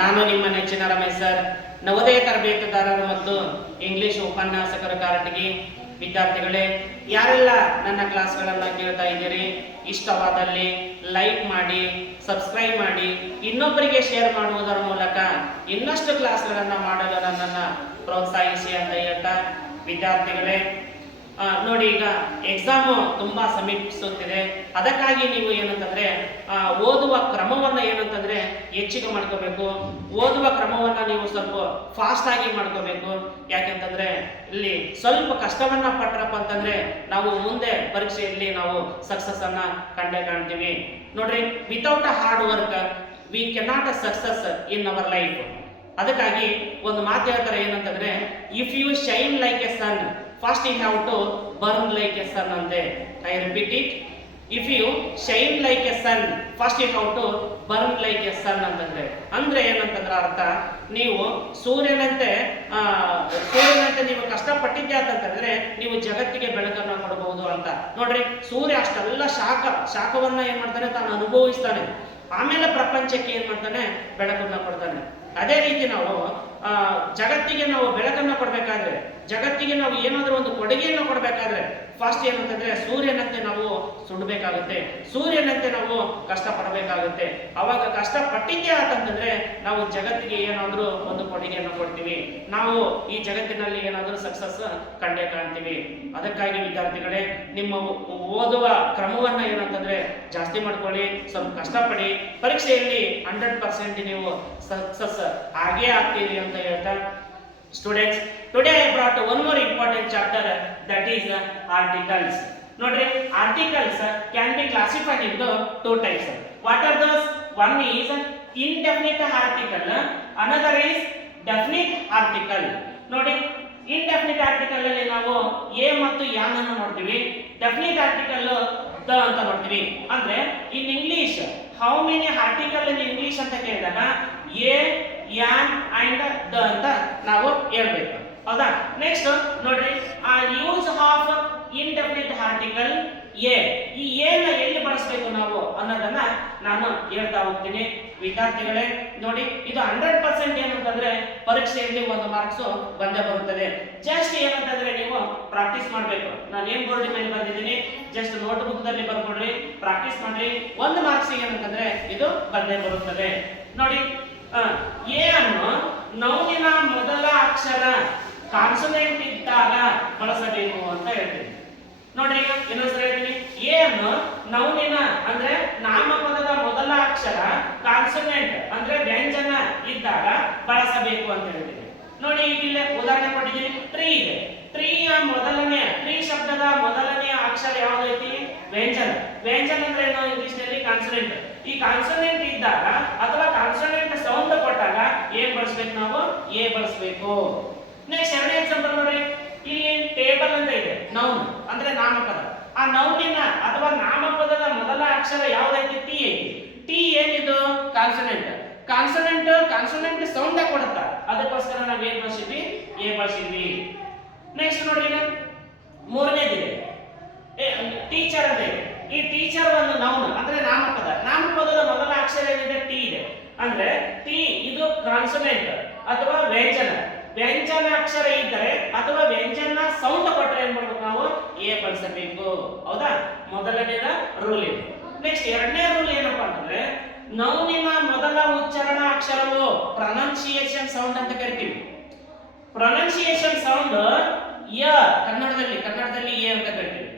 ನಾನು ನಿಮ್ಮ ನೆಚ್ಚಿನ ರಮೇಶ್ ಸರ್ ನವೋದಯ ತರಬೇತುದಾರರು ಮತ್ತು ಇಂಗ್ಲಿಷ್ ಉಪನ್ಯಾಸಕರ ಕಾರಟಿಗೆ. ವಿದ್ಯಾರ್ಥಿಗಳೇ, ಯಾರೆಲ್ಲ ನನ್ನ ಕ್ಲಾಸ್ಗಳನ್ನು ಕೇಳ್ತಾ ಇದ್ದೀರಿ, ಇಷ್ಟವಾದಲ್ಲಿ ಲೈಕ್ ಮಾಡಿ, ಸಬ್ಸ್ಕ್ರೈಬ್ ಮಾಡಿ, ಇನ್ನೊಬ್ಬರಿಗೆ ಶೇರ್ ಮಾಡುವುದರ ಮೂಲಕ ಇನ್ನಷ್ಟು ಕ್ಲಾಸ್ಗಳನ್ನು ಮಾಡಲು ನನ್ನನ್ನು ಪ್ರೋತ್ಸಾಹಿಸಿ ಅಂತ ಹೇಳ್ತಾ. ವಿದ್ಯಾರ್ಥಿಗಳೇ ನೋಡಿ, ಈಗ ಎಕ್ಸಾಮು ತುಂಬ ಸಮೀಪಿಸುತ್ತಿದೆ. ಅದಕ್ಕಾಗಿ ನೀವು ಏನಂತಂದರೆ ಓದುವ ಕ್ರಮವನ್ನ ಏನಂತಂದರೆ ಹೆಚ್ಚಿಗೆ ಮಾಡ್ಕೋಬೇಕು. ಓದುವ ಕ್ರಮವನ್ನ ನೀವು ಸ್ವಲ್ಪ ಫಾಸ್ಟ್ ಆಗಿ ಮಾಡ್ಕೋಬೇಕು. ಯಾಕೆಂತಂದ್ರೆ, ಇಲ್ಲಿ ಸ್ವಲ್ಪ ಕಷ್ಟವನ್ನ ಪಟ್ರಪ್ಪ ಅಂತಂದ್ರೆ, ನಾವು ಮುಂದೆ ಪರೀಕ್ಷೆಯಲ್ಲಿ ನಾವು ಸಕ್ಸಸ್ಸನ್ನು ಕಂಡೇ ಕಾಣ್ತೀವಿ. ನೋಡ್ರಿ without a hard work we cannot success in our life ಅದಕ್ಕಾಗಿ ಒಂದು ಮಾತು ಹೇಳ್ತಾರೆ ಏನಂತಂದರೆ if you shine like a sun first you have to burn like a sun ಅಂದೆ I repeat it if you shine like a sun first you have to burn like a sun ಅಂತಂದ್ರೆ ಅಂದ್ರೆ ಏನಂತಂದ್ರೆ ಅರ್ಥ, ನೀವು ಸೂರ್ಯನಂತೆ ಸೂರ್ಯನಂತೆ ನೀವು ಕಷ್ಟಪಟ್ಟಿದ್ದೆ ಅಂತಂತಂದ್ರೆ ನೀವು ಜಗತ್ತಿಗೆ ಬೆಳಕನ್ನು ಕೊಡಬಹುದು ಅಂತ. ನೋಡ್ರಿ, ಸೂರ್ಯ ಅಷ್ಟೆಲ್ಲ ಶಾಖ, ಶಾಖವನ್ನ ಏನ್ ಮಾಡ್ತಾನೆ? ತಾನು ಅನುಭವಿಸ್ತಾನೆ. ಆಮೇಲೆ ಪ್ರಪಂಚಕ್ಕೆ ಏನ್ ಮಾಡ್ತಾನೆ? ಬೆಳಕನ್ನ ಕೊಡ್ತಾನೆ. ಅದೇ ರೀತಿ ನಾವು ಆ, ಜಗತ್ತಿಗೆ ನಾವು ಬೆಳಕನ್ನ ಕೊಡ್ಬೇಕಾದ್ರೆ ಜಗತ್ತಿಗೆ ನಾವು ಏನಾದ್ರೂ ಒಂದು ಕೊಡುಗೆಯನ್ನು ಕೊಡ್ಬೇಕಾದ್ರೆ ಫಸ್ಟ್ ಏನಂತಂದ್ರೆ ಸೂರ್ಯನಂತೆ ನಾವು ಸುಡಬೇಕಾಗುತ್ತೆ. ಸೂರ್ಯನಂತೆ ನಾವು ಕಷ್ಟ ಪಡಬೇಕಾಗುತ್ತೆ ಅವಾಗ ಕಷ್ಟ ಪಟ್ಟಿದ್ದೇ ಆತಂತಂದ್ರೆ ನಾವು ಜಗತ್ತಿಗೆ ಏನಾದ್ರೂ ಒಂದು ಕೊಡುಗೆಯನ್ನು ಕೊಡ್ತೀವಿ. ನಾವು ಈ ಜಗತ್ತಿನಲ್ಲಿ ಏನಾದ್ರೂ ಸಕ್ಸಸ್ ಕಂಡೇ ಕಾಣ್ತೀವಿ. ಅದಕ್ಕಾಗಿ ವಿದ್ಯಾರ್ಥಿಗಳೇ ನಿಮ್ಮ ಓದುವ ಕ್ರಮವನ್ನ ಏನಂತಂದ್ರೆ ಜಾಸ್ತಿ ಮಾಡ್ಕೊಳ್ಳಿ ಸ್ವಲ್ಪ ಕಷ್ಟಪಡಿ ಪರೀಕ್ಷೆಯಲ್ಲಿ ಹಂಡ್ರೆಡ್ ಪರ್ಸೆಂಟ್ ನೀವು ಸಕ್ಸಸ್ ಆಗೇ ಆಗ್ತೀರಿ ಅಂತ ಹೇಳ್ತಾ students today I brought one more important chapter that is articles ನೋಡ್ರಿ articles can be classified into two types what are those one is indefinite article another is definite article ನೋಡಿ indefinite article ಅಲ್ಲಿ ನಾವು A ಮತ್ತು ಯಾನ್ ಅನ್ನು ನೋಡ್ತೀವಿ. Definite article the ಅಂತ ನೋಡ್ತೀವಿ. ಅಂದ್ರೆ in English how many article in English ಅಂತ ಕೇಳಿದಾಗ, ಎ, ಯಾನ್, ಅಂಡ್, ದ ಅಂತ ನಾವು ಹೇಳ್ಬೇಕು. ಹೌದಾ? ನೆಕ್ಸ್ಟ್ ನೋಡ್ರಿ use of indefinite article a. ಈ ಎನ್ನ ಎಲ್ಲಿ ಬಳಸಬೇಕು ನಾವು ಅನ್ನೋದನ್ನ ನಾನು ಹೇಳ್ತಾ ಹೋಗ್ತೀನಿ. ವಿದ್ಯಾರ್ಥಿಗಳೇ, ನೋಡಿ, ಇದು ಹಂಡ್ರೆಡ್ ಪರ್ಸೆಂಟ್ ಏನಂತಂದ್ರೆ ಪರೀಕ್ಷೆಯಲ್ಲಿ ಒಂದು ಮಾರ್ಕ್ಸ್ ಬಂದೇ ಬರುತ್ತದೆ. ಜಸ್ಟ್ ಏನಂತಂದ್ರೆ ನೀವು ಪ್ರಾಕ್ಟೀಸ್ ಮಾಡಬೇಕು. ನಾನು ಏನ್ ಬೋರ್ಡ್ ಮೇಲೆ ಬಂದಿದ್ದೀನಿ ಜಸ್ಟ್ ನೋಟ್ ಬುಕ್ ದಲ್ಲಿ ಬರ್ಕೊಡ್ರಿ, ಪ್ರಾಕ್ಟೀಸ್ ಮಾಡ್ರಿ. ಒಂದು ಮಾರ್ಕ್ಸ್ ಏನಂತಂದ್ರೆ ಇದು ಬಂದೇ ಬರುತ್ತದೆ. ನೋಡಿ ಎ ಅನ್ನು ನೌನಿನ ಮೊದಲ ಅಕ್ಷರ ಕಾನ್ಸನೆಂಟ್ ಇದ್ದಾಗ ಬಳಸಬೇಕು ಅಂತ ಹೇಳ್ತೀನಿ. ನೋಡ್ರಿ ಈಗ ಇನ್ನೊಂದ್ಸರಿ ಹೇಳ್ತೀನಿ. ಎ ನೌನಿನ ಅಂದ್ರೆ ನಾಮಪದದ ಮೊದಲ ಅಕ್ಷರ ಕಾನ್ಸನೆಂಟ್, ಅಂದ್ರೆ ವ್ಯಂಜನ ಇದ್ದಾಗ ಬಳಸಬೇಕು ಅಂತ ಹೇಳ್ತೀನಿ. ನೋಡಿ ಇಲ್ಲೇ ಉದಾಹರಣೆ ಕೊಟ್ಟಿದ್ದೀನಿ. ಟ್ರೀ ಇದೆ. ಟ್ರೀಯ ಮೊದಲನೇ, ಟ್ರೀ ಶಬ್ದದ ಮೊದಲನೆಯ ಅಕ್ಷರ ಯಾವ್ದೈತಿ ವ್ಯಂಜನ. ವ್ಯಂಜನ ಅಂದ್ರೆ ಏನು ಇಂಗ್ಲಿಷ್ನಲ್ಲಿ ಕಾನ್ಸನೆಂಟ್. ಈ ಕಾನ್ಸನೆಂಟ್ ಇದ್ದಾಗ, ಅಥವಾ ಕಾನ್ಸನೆಂಟ್ ಸೌಂಡ್ ಕೊಟ್ಟಾಗ ಏನ್ ಬಳಸ್ಬೇಕು ನಾವು? ಎ ಬಳಸ್ಬೇಕು. ನೆಕ್ಸ್ಟ್ ಎರಡನೇ ಎಕ್ಸಾಂಪಲ್ ನೋಡ್ರಿ. ಇಲ್ಲಿ ಟೇಬಲ್ ಅಂತ ಇದೆ? ನೌನ್ ಅಂದ್ರೆ ನಾಮಪದ. ಆ ನೌನಿನ ಅಥವಾ ನಾಮಪದದ ಮೊದಲ ಅಕ್ಷರ ಯಾವ್ದೈತಿ? ಟಿ ಐತಿ. ಟಿ ಏನಿದು? ಕಾನ್ಸನೆಂಟ್ ಕಾನ್ಸನೆಂಟ್ ಕಾನ್ಸನೆಂಟ್ ಸೌಂಡ್ ಕೊಡುತ್ತ? ಅದಕ್ಕೋಸ್ಕರ ನಾವ್ ಏನ್ ಬಳಸಿದ್ವಿ? ಎ ಬಳಸಿದ್ವಿ. ನೆಕ್ಸ್ಟ್ ನೋಡ್ರಿ ಮೂರನೇದಿದೆ. ಟೀಚರ್ ಅಂತ ಇದೆ. ಈ ಟೀಚರ್ ಒಂದು ನೌನ್ ಅಂದ್ರೆ ನಾಮಪದ. ನಾಮಪದದ ಮೊದಲ ಅಕ್ಷರ ಏನಿದೆ? ಟಿ ಇದೆ. ಅಂದ್ರೆ ಟಿ ಇದು ಕಾನ್ಸನೆಂಟ್ ಅಥವಾ ವ್ಯಂಜನ. ವ್ಯಂಜನ ಅಕ್ಷರ ಇದ್ದರೆ ಅಥವಾ ವ್ಯಂಜನ ಸೌಂಡ್ ಕೊಟ್ಟರೆ ಏನ್ ಮಾಡ್ಬೇಕು ನಾವು? ಎ ಬಳಸಬೇಕು. ಹೌದಾ? ಮೊದಲನೇದ ರೂಲ್ ಇದು. ನೆಕ್ಸ್ಟ್ ಎರಡನೇ ರೂಲ್ ಏನಪ್ಪಾ ಅಂತಂದ್ರೆ ನೌನಿನ ಮೊದಲ ಉಚ್ಚಾರಣ ಅಕ್ಷರವು ಪ್ರೊನೌನ್ಸಿಯೇಷನ್ ಸೌಂಡ್ ಅಂತ ಕರಿತೀವಿ. ಪ್ರೊನೌನ್ಸಿಯೇಷನ್ ಸೌಂಡ್ ಯ, ಕನ್ನಡದಲ್ಲಿ ಕನ್ನಡದಲ್ಲಿ ಎ ಅಂತ ಕರಿತೀವಿ.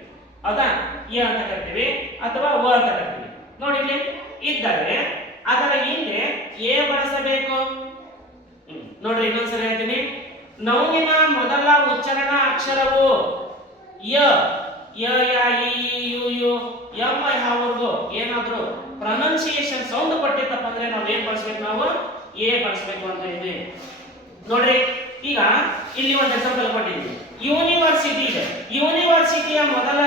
ಹೌದಾ? ಎ ಅಂತ ಕರಿತೀವಿ ಅಥವಾ ಒ ಅಂತ ಕರಿತೀವಿ. ನೋಡಿ ಇಲ್ಲಿ ಇದ್ದರೆ. ಅದರ ಹಿಂದೆ ಎ ಬಳಸಬೇಕು. ನೋಡ್ರಿ ಇನ್ನೊಂದ್ಸರಿ ಹೇಳ್ತೀನಿ. ನೌನಿನ ಮೊದಲ ಉಚ್ಚಾರಣ ಅಕ್ಷರವು ಯ ಯ ಯ ಯು ಯು, ಎಂ, ಐ ಹಾವರ್ಗು ಏನಾದ್ರು ಪ್ರೊನೌನ್ಸಿಯೇಷನ್ ಸೌಂಡ್ ಕೊಟ್ಟಿತ್ತಪ್ಪ ಅಂದ್ರೆ ನಾವು ಏನ್ ಬಳಸ್ಬೇಕು ನಾವು? ಎ ಬಳಸ್ಬೇಕು ಅಂತ ಇದೆ. ನೋಡ್ರಿ, ಈಗ ಇಲ್ಲಿ ಒಂದು ಎಕ್ಸಾಂಪಲ್ ಕೊಟ್ಟಿದ್ವಿ ಯೂನಿವರ್ಸಿಟಿ ಇದೆ. ಯೂನಿವರ್ಸಿಟಿಯ ಮೊದಲ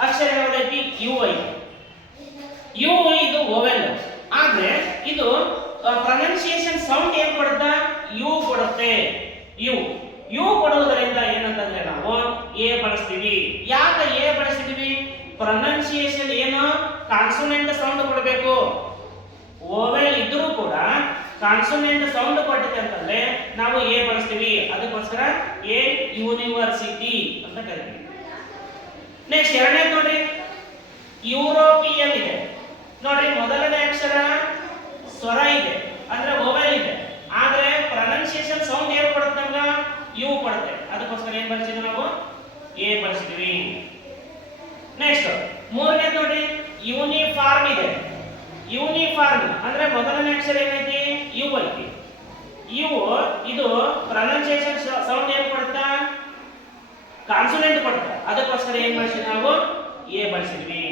ಅಕ್ಷರ ಯಾವ್ದೈತಿ? U I. ಯು ಇದು ಓವೆಲ್ ಆದ್ರೆ ಇದು ಪ್ರೊನೌನ್ಸಿಯೇಷನ್ ಸೌಂಡ್ ಏನ್ ಕೊಡುತ್ತಾ? ಯು ಕೊಡುತ್ತೆ. ಯು ಯು ಕೊಡುವುದರಿಂದ ಏನಂತಂದ್ರೆ ನಾವು ಎ ಬಳಸ್ತೀವಿ. ಯಾಕೆ ಎ ಬಳಸ್ತೀವಿ? ಪ್ರೊನೌನ್ಸಿಯೇಷನ್ ಏನು? ಕಾನ್ಸೋನೆಂಟ್ ಸೌಂಡ್ ಕೊಡಬೇಕು. ಓವೆಲ್ ಇದ್ರೂ ಕೂಡ ಕಾನ್ಸೋನೆಂಟ್ ಸೌಂಡ್ ಕೊಟ್ಟಿದೆ ಅಂತಂದ್ರೆ ನಾವು ಎ ಬಳಸ್ತೀವಿ. ಅದಕ್ಕೋಸ್ಕರ ಎ ಯೂನಿವರ್ಸಿಟಿ ಅಂತ ಕರಿತೀವಿ. ನೆಕ್ಸ್ಟ್ ಎರಡನೇ ನೋಡ್ರಿ. ಯುರೋಪಿಯನ್ ಇದೆ. ನೋಡ್ರಿ, ಮೊದಲನೇ ಅಕ್ಷರ ಸ್ವರ ಇದೆ, ಅಂದ್ರೆ ಓವೆಲ್ ಇದೆ. ಆದ್ರೆ ಪ್ರೊನೌನ್ಸಿಯೇಷನ್ ಸೌಂಡ್ ಏನು ಕೊಡುತ್ತೆ ನಮ್ಗೆ? ಯು ಕೊಡುತ್ತೆ. ಅದಕ್ಕೋಸ್ಕರ ಏನ್ ಬಳಸಿದ್ವಿ ನಾವು? ಎ ಬಳಸಿದ್ವಿ ನೆಕ್ಸ್ಟ್ ಮೂರನೇ ನೋಡಿ. ಯೂನಿಫಾರ್ಮ್ ಇದೆ. ಯೂನಿಫಾರ್ಮ್ ಅಂದ್ರೆ ಮೊದಲನೇ ಅಕ್ಷರ ಏನೈತಿ? ಯು ಐತಿ. ಇವು ಇದು ಪ್ರೊನೌನ್ಸಿಯೇಷನ್ ಸೌಂಡ್ ಏನು ಕೊಡುತ್ತಾ? ಕಾನ್ಸೋನೆಂಟ್ ಕೊಡುತ್ತೆ? ಅದಕ್ಕೋಸ್ಕರ ಏನ್ ಮಾಡಿಸಿದ್ವಿ ನಾವು? ಎ ಬಳಸಿದ್ವಿ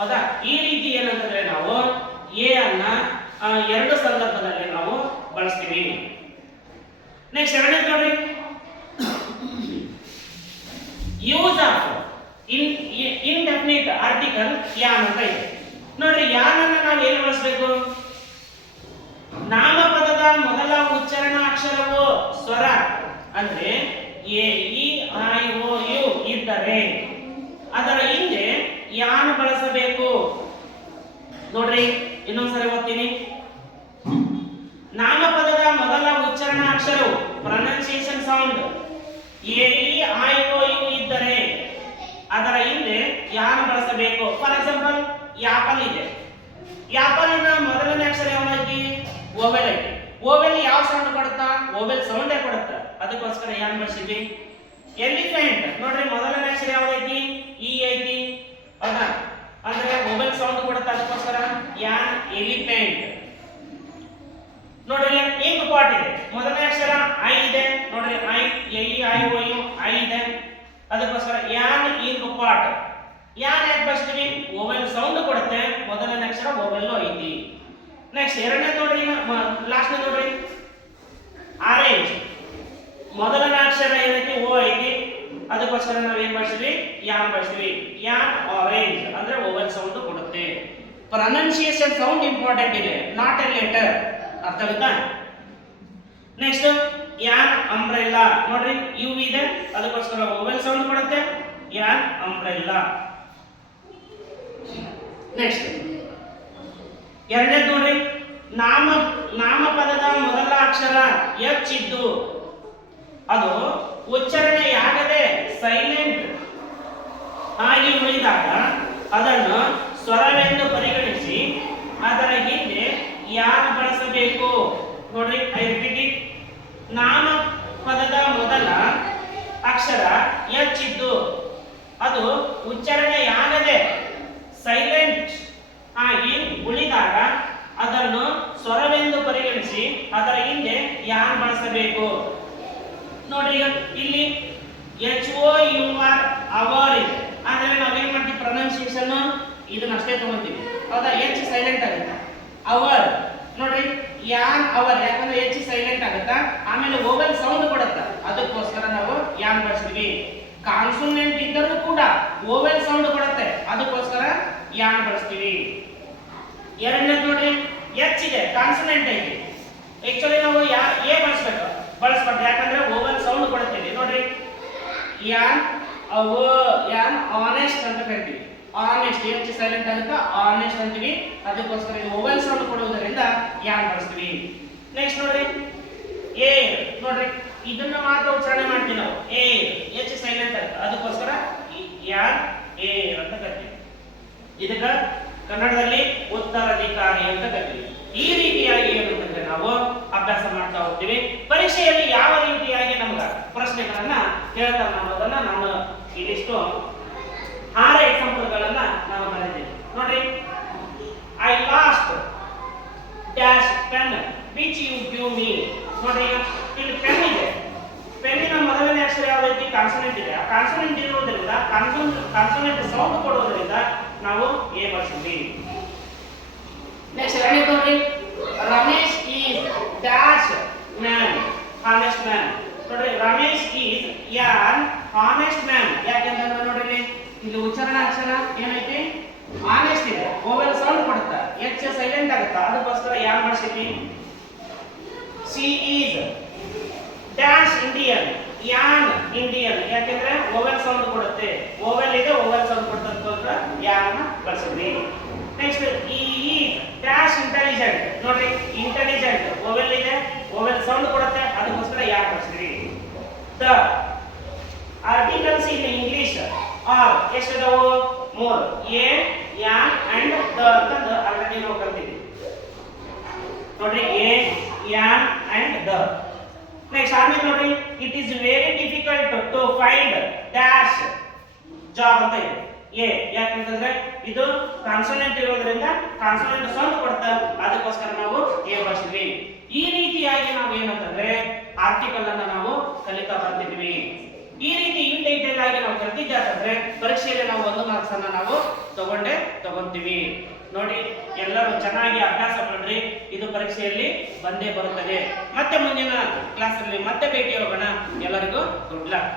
ಹೌದಾ? ಈ ರೀತಿ ಏನಂತಂದ್ರೆ ನಾವು ಎ ಅನ್ನ ಎರಡು ಸಂದರ್ಭದಲ್ಲಿ ನಾವು ಬಳಸ್ತೀವಿ. ನೆಕ್ಸ್ಟ್ ಎರಡನೇ ನೋಡ್ರಿ use of in indefinite article an ಅಂತ ಇದೆ. ನೋಡ್ರಿ ಯಾನ್ ಅನ್ನ ನಾವು ಏನು ಬಳಸಬೇಕು? ನಾಮಪದದ ಮೊದಲ ಉಚ್ಚಾರಣ ಅಕ್ಷರವು ಸ್ವರ ಅಂದ್ರೆ A, E, I, O, U ಇದ್ದರೆ ಅದರ ಹಿಂದೆ ಯಾನ್ ಬಳಸಬೇಕು. ನೋಡ್ರಿ, ಇನ್ನೊಂದ್ಸರಿ ಓದ್ತೀನಿ ನಾಮಪದದ ಮೊದಲ ಉಚ್ಚಾರಣ ಅಕ್ಷರವು ಪ್ರೊನೌನ್ಸಿಯೇಷನ್ ಸೌಂಡ್ ಎ ಆಯೋ ಇದ್ದರೆ ಅದರ ಹಿಂದೆ ಯಾರು ಬಳಸಬೇಕು? ಫಾರ್ ಎಕ್ಸಾಂಪಲ್ ಯಾಪಲ್ ಇದೆ. ಯಾಪಲಿನ ಮೊದಲನೇ ಅಕ್ಷರ ಯಾವ್ದೈತಿ ಓವೆಲ್ ಐತಿ ಓವೆಲ್ ಯಾವ ಸೌಂಡ್ ಕೊಡುತ್ತಾ? ಓವೆಲ್ ಸೌಂಡೇ ಕೊಡುತ್ತಾ? ಅದಕ್ಕೋಸ್ಕರ ಯಾರು ಬಳಸಿದ್ವಿ? ಎಲಿಫೆಂಟ್ ನೋಡ್ರಿ, ಮೊದಲನೇ ಅಕ್ಷರ ಯಾವ್ದೈತಿ ಇ ಐತಿ ಹೌದಾ? ಅಂದ್ರೆ ಓವೆಲ್ ಸೌಂಡ್ ಕೊಡುತ್ತಾ? ಅದಕ್ಕೋಸ್ಕರ ಯಾನ್ ಎಲಿಫೆಂಟ್ ನೋಡ್ರಿ ಏನ್ ಪಾಟ್ ಇದೆ ಮೊದಲನೇ ಅಕ್ಷರ A E I O U I ಇದೆ ಅದಕ್ಕೋಸ್ಕರ ಯಾನ್ ಈ ಪಾಟ್ ಯಾನ್ ಯಾಕೆ ಬಳಸ್ತೀವಿ? ಓವೆಲ್ ಸೌಂಡ್ ಕೊಡುತ್ತೆ. ಮೊದಲನೇ ಅಕ್ಷರ ಓವೆಲ್ ಐತಿ. ನೆಕ್ಸ್ಟ್ ಎರಡನೇ ನೋಡ್ರಿ ಲಾಸ್ಟ್ ನೋಡ್ರಿ. ಆರೆಂಜ್ ಮೊದಲನೇ ಅಕ್ಷರ ಏನೈತಿ? ಓ ಐತಿ. ಅದಕ್ಕೋಸ್ಕರ ನಾವು ಏನು ಬಳಸ್ತೀವಿ? ಯಾನ್ ಬಳಸ್ತೀವಿ? ಯಾನ್ ಆರೆಂಜ್ ಅಂದ್ರೆ ಓವೆಲ್ ಸೌಂಡ್ ಕೊಡುತ್ತೆ. ಪ್ರೊನೌನ್ಸಿಯೇಷನ್ ಸೌಂಡ್ ಇಂಪಾರ್ಟೆಂಟ್ ಇದೆ. ನಾಟ್ ಎ ಲೆಟರ್ ಅರ್ಥ ಆಗುತ್ತಾ? Next an umbrella? ನೋಡ್ರಿ ಯು ಇದೆ ಅದಕ್ಕೋಸ್ಕರ ಮೊಬೈಲ್ ಸೌಂಡ್ ಬರುತ್ತೆ ಯಾನ್ ಅಂಬ್ರೆಲ್ಲಾ? ನೆಕ್ಸ್ಟ್ ಎರಡನೇದು ನೋಡ್ರಿ ನಾಮ ನಾಮಪದದ ಮೊದಲ ಅಕ್ಷರ ಎಚ್ ಇದ್ದು ಅದು ಉಚ್ಚಾರಣೆಯಾಗದೆ ಸೈಲೆಂಟ್ ಆಗಿ ಉಳಿದಾಗ ಅದನ್ನು ಸ್ವರವೆಂದು ಪರಿಗಣಿಸಿ ಅದರ ಹಿಂದೆ ಯಾರು ಬಳಸಬೇಕು? ನೋಡ್ರಿ ಐ ರಿಪೀಟ್ ನಾಮ ಪದದ ಮೊದಲ ಅಕ್ಷರ ಎಚ್ ಇದ್ದು ಅದು ಉಚ್ಚಾರಣೆಯಾಗದೆ ಸೈಲೆಂಟ್ ಆಗಿ ಉಳಿದಾಗ ಅದನ್ನು ಸ್ವರವೆಂದು ಪರಿಗಣಿಸಿ ಅದರ ಹಿಂದೆ ಯಾರು ಬಳಸಬೇಕು? ನೋಡ್ರಿ ಇಲ್ಲಿ H O U R hour ಇದೆ. ಆದರೆ ನಾವೇನ್ ಮಾಡ್ತೀವಿ? ಪ್ರೊನೌನ್ಸಿಯೇಷನ್ ಇದನ್ನ ಅಷ್ಟೇ ತಗೊಂತೀವಿ. ಹೌದಾ? ಎಚ್ ಸೈಲೆಂಟ್ ಆಗುತ್ತೆ? ಅವರ್. ನೋಡ್ರಿ? ಯಾನ್ ಅವರ್ ಯಾಕಂದ್ರೆ ಹೆಚ್ಚು ಸೈಲೆಂಟ್ ಆಗುತ್ತಾ? ಆಮೇಲೆ ಓವಲ್ ಸೌಂಡ್ ಕೊಡುತ್ತಾ? ಅದಕ್ಕೋಸ್ಕರ ನಾವು ಯಾನ್ ಬಳಸ್ತೀವಿ ಕಾನ್ಸೋನೆಂಟ್ ಇದ್ದರೂ ಕೂಡ ಓವೆಲ್ ಸೌಂಡ್ ಕೊಡುತ್ತೆ. ಅದಕ್ಕೋಸ್ಕರ ಯಾನ್ ಬಳಸ್ತೀವಿ ಎರಡನೇದು ನೋಡ್ರಿ ಎಚ್ ಇದೆ ಕಾನ್ಸೋನೆಂಟ್ ಐತಿ. ಆಕ್ಚುಲಿ ನಾವು ಯಾ ಎ ಬಳಸ್ಬೇಕು. ಬಳಸ್ಬಾರ್ದು, ಯಾಕಂದ್ರೆ ಓವಲ್ ಸೌಂಡ್ ಕೊಡುತ್ತೀವಿ ನೋಡ್ರಿ ಯಾನ್ ಅವ ಯಾನ್ ಆನೆಸ್ಟ್ ಅಂತ ಕರಿತೀವಿ. ಆನೆಸ್ಟ್ ಎಚ್ ಸೈಲೆಂಟ್ ಆಗುತ್ತಾ ಆನೆಸ್ಟ್ ಅಂತೀವಿ. ಅದಕ್ಕೋಸ್ಕರ ಇದು ಓವಲ್ ಸೌಂಡ್ ಕೊಡುವುದರಿಂದ ಯಾನ್ ಬಳಸ್ತೀವಿ. ನೆಕ್ಸ್ಟ್ ನೋಡ್ರಿ. ಏ ನೋಡ್ರಿ. ಇದನ್ನ ಮಾತ್ರ ಉಚ್ಚಾರಣೆ ಮಾಡ್ತೀವಿ ನಾವು. ಏ ಎಚ್ ಸೈಲೆಂಟ್ ಆಗುತ್ತೆ. ಅದಕ್ಕೋಸ್ಕರ ಯಾನ್ ಏ ಅಂತ ಕರಿತೀವಿ. ಇದಕ್ಕ ಕನ್ನಡದಲ್ಲಿ ಉತ್ತರಾಧಿಕಾರಿ ಅಂತ ಕರಿತೀವಿ. ಈ ರೀತಿಯಾಗಿ ಏನಂತಂದ್ರೆ ನಾವು ಅಭ್ಯಾಸ ಮಾಡ್ತಾ ಹೋಗ್ತೀವಿ. ಪರೀಕ್ಷೆಯಲ್ಲಿ ಯಾವ ರೀತಿಯಾಗಿ ನಮ್ಗ ಪ್ರಶ್ನೆಗಳನ್ನ ಕೇಳ್ತಾರೆ ಅನ್ನೋದನ್ನ ನಾನು ಇದಿಷ್ಟು ಆರು ಎಕ್ಸಾಂಪಲ್ಗಳನ್ನ ನಾವು ಬರೆದಿದ್ದೀವಿ. ನೋಡ್ರಿ. I lost dash pen which you give me ನೋಡ್ರಿ ಇಲ್ಲಿ ಪೆನ್ ಇದೆ. ಪೆನ್ನಿನ ಮೊದಲನೇ ಅಕ್ಷರ ರೀತಿ ಕಾನ್ಸನೆಂಟ್ ಇದೆ. ಆ ಕಾನ್ಸನೆಂಟ್ ಇರುವುದರಿಂದ ಕಾನ್ಸನ್ ಕಾನ್ಸನೆಂಟ್ ಸೌಂಡ್ ಕೊಡುವುದರಿಂದ ನಾವು ಎ ಬಳಸಿದ್ವಿ ನೆಕ್ಸ್ಟ್ ಎರಡನೇ ನೋಡ್ರಿ Ramesh is dash man honest man ನೋಡ್ರಿ Ramesh is an honest man ಯಾಕೆಂದ್ರೆ ನೋಡ್ರಿ ಇಲ್ಲಿ ಇಲ್ಲಿ ಉಚ್ಚಾರಣ ಅಕ್ಷರ ಏನೈತಿ? ಆನೆಸ್ಟ್ ಇದೆ ಓವೆಲ್ ಸೌಂಡ್ ಕೊಡುತ್ತಾ. ಎಚ್ ಸೈಲೆಂಟ್ ಆಗುತ್ತಾ. ಅದಕ್ಕೋಸ್ಕರ ಯಾರು ಮಾಡಿಸಿದ್ವಿ? She is dash Indian an Indian ಯಾಕೆಂದ್ರೆ ಓವೆಲ್ ಸೌಂಡ್ ಕೊಡುತ್ತೆ. ಓವೆಲ್ ಇದೆ, ಓವೆಲ್ ಸೌಂಡ್ ಕೊಡುತ್ತೆ ಯಾರನ್ನ ಬಳಸಿದ್ವಿ ನೆಕ್ಸ್ಟ್ ಈ ಡ್ಯಾಶ್ ಇಂಟೆಲಿಜೆಂಟ್ ನೋಡ್ರಿ ಇಂಟೆಲಿಜೆಂಟ್ ಓವೆಲ್ ಇದೆ, ಓವೆಲ್ ಸೌಂಡ್ ಕೊಡುತ್ತೆ. ಅದಕ್ಕೋಸ್ಕರ ಯಾಕೆ ಬಳಸಿದ್ವಿ ಆರ್ಟಿಕಲ್ಸ್ ಇನ್ ಇಂಗ್ಲಿಷ್ ಆರ್ ಎಷ್ಟಿದಾವು ಮೂರು. ಎ ಯಾನ್ ಅಂಡ್ ದ ಅಂತಂದು ಆಲ್ರೆಡಿ ನಾವು ಕಲ್ತಿದ್ವಿ. ನೋಡ್ರಿ, ಎ ಯಾನ್ ಅಂಡ್ ದ. ನೆಕ್ಸ್ಟ್ ಆಮೇಲೆ ನೋಡ್ರಿ. It is very difficult to find dash job ಅಂತ ಇದೆ. ಎ ಯಾಕಂತಂದ್ರೆ ಇದು ಕಾನ್ಸೋನೆಂಟ್ ಇರೋದ್ರಿಂದ ಕಾನ್ಸೋನೆಂಟ್ ಸೌಂಡ್ ಕೊಡ್ತಾ ಅದಕ್ಕೋಸ್ಕರ ನಾವು ಎ ಬಳಸಿದ್ವಿ. ಈ ರೀತಿಯಾಗಿ ನಾವು ಏನಂತಂದ್ರೆ ಆರ್ಟಿಕಲ್ ಅನ್ನ ನಾವು ಕಲಿತಾ ಬರ್ತಿದ್ವಿ. ಈ ರೀತಿ ಇನ್ ಡೀಟೇಲ್ ಆಗಿ ನಾವು ಕಲ್ತಿದ್ದಾದ್ರೆ ಪರೀಕ್ಷೆಯಲ್ಲಿ ನಾವು ಒಂದು ಮಾರ್ಕ್ಸ್ ಅನ್ನ ನಾವು ತಗೊಂಡೆ ತಗೊಂತೀವಿ. ನೋಡಿ, ಎಲ್ಲರೂ ಚೆನ್ನಾಗಿ ಅಭ್ಯಾಸ ಮಾಡ್ರಿ, ಇದು ಪರೀಕ್ಷೆಯಲ್ಲಿ ಬಂದೇ ಬರುತ್ತದೆ. ಮತ್ತೆ ಮುಂದಿನ ಕ್ಲಾಸಲ್ಲಿ ಮತ್ತೆ ಭೇಟಿ ಹೋಗೋಣ. ಎಲ್ಲರಿಗೂ ಗುಡ್ ಲಕ್